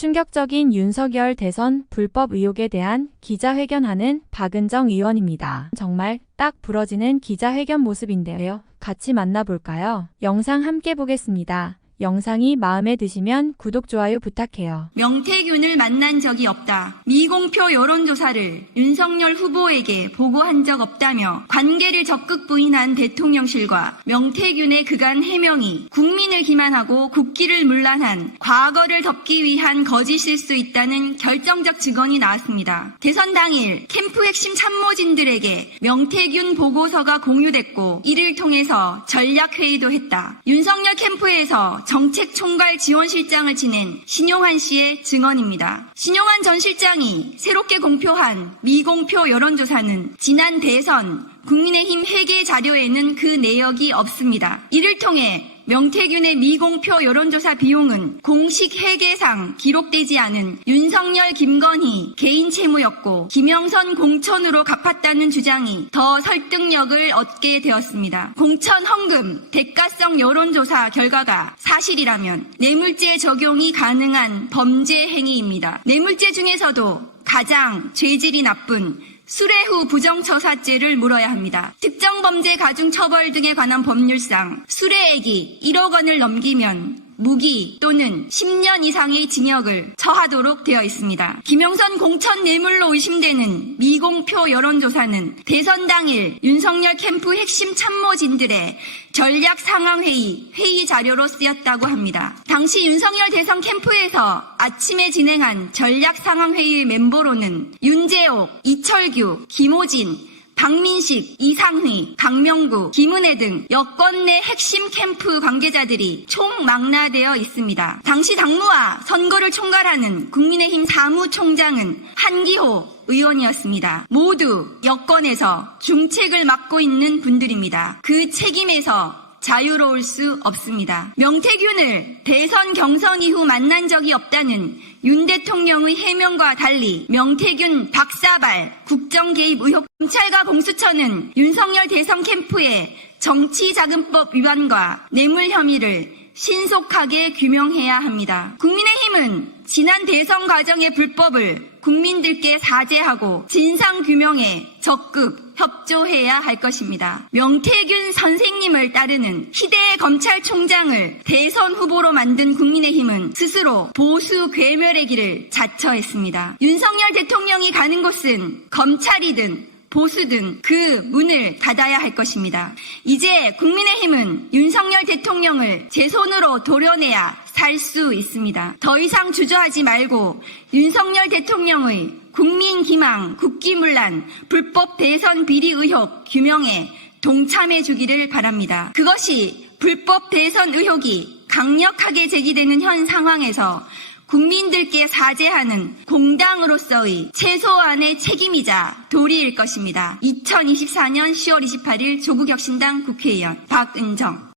충격적인 윤석열 대선 불법 의혹에 대한 기자회견하는 박은정 의원입니다. 정말 딱 부러지는 기자회견 모습인데요. 같이 만나볼까요? 영상 함께 보겠습니다. 영상이 마음에 드시면 구독, 좋아요 부탁해요. 명태균을 만난 적이 없다. 미공표 여론조사를 윤석열 후보에게 보고한 적 없다며 관계를 적극 부인한 대통령실과 명태균의 그간 해명이 국민을 기만하고 국기를 문란한 과거를 덮기 위한 거짓일 수 있다는 결정적 증언이 나왔습니다. 대선 당일 캠프 핵심 참모진들에게 명태균 보고서가 공유됐고 이를 통해서 전략회의도 했다. 윤석열 캠프에서 정책총괄지원실장을 지낸 신용환 씨의 증언입니다. 신용환 전 실장이 새롭게 공표한 미공표 여론조사는 지난 대선 국민의힘 회계 자료에는 그 내역이 없습니다. 이를 통해 명태균의 미공표 여론조사 비용은 공식 회계상 기록되지 않은 윤석열, 김건희 개인 채무였고 김영선 공천으로 갚았다는 주장이 더 설득력을 얻게 되었습니다. 공천 헌금, 대가성 여론조사 결과가 사실이라면 뇌물죄 적용이 가능한 범죄 행위입니다. 뇌물죄 중에서도 가장 죄질이 나쁜 수뢰 후 부정처사죄를 물어야 합니다. 특정범죄 가중처벌 등에 관한 법률상 수뢰액이 1억 원을 넘기면 무기 또는 10년 이상의 징역을 처하도록 되어 있습니다. 김영선 공천 뇌물로 의심되는 미공표 여론조사는 대선 당일 윤석열 캠프 핵심 참모진들의 전략 상황회의 회의 자료로 쓰였다고 합니다. 당시 윤석열 대선 캠프에서 아침에 진행한 전략 상황회의 멤버로는 윤재옥, 이철규, 김호진, 박민식, 이상휘, 강명구, 김은혜 등 여권 내 핵심 캠프 관계자들이 총망라되어 있습니다. 당시 당무와 선거를 총괄하는 국민의힘 사무총장은 한기호 의원이었습니다. 모두 여권에서 중책을 맡고 있는 분들입니다. 그 책임에서 자유로울 수 없습니다. 명태균을 대선 경선 이후 만난 적이 없다는 윤 대통령의 해명과 달리 명태균 박사발 국정 개입 의혹, 검찰과 공수처는 윤석열 대선 캠프의 정치자금법 위반과 뇌물 혐의를 신속하게 규명해야 합니다. 국민의힘은 지난 대선 과정의 불법을 국민들께 사죄하고 진상규명에 적극 협조해야 할 것입니다. 명태균 선생님을 따르는 희대의 검찰총장을 대선 후보로 만든 국민의힘은 스스로 보수 괴멸의 길을 자처했습니다. 윤석열 대통령이 가는 곳은 검찰이든 보수든 그 문을 닫아야 할 것입니다. 이제 국민의힘은 윤석열 대통령을 제 손으로 도려내야 살 수 있습니다. 더 이상 주저하지 말고 윤석열 대통령의 국민 기망, 국기문란, 불법 대선 비리 의혹 규명에 동참해 주기를 바랍니다. 그것이 불법 대선 의혹이 강력하게 제기되는 현 상황에서 국민들께 사죄하는 공당으로서의 최소한의 책임이자 도리일 것입니다. 2024년 10월 28일 조국혁신당 국회의원 박은정.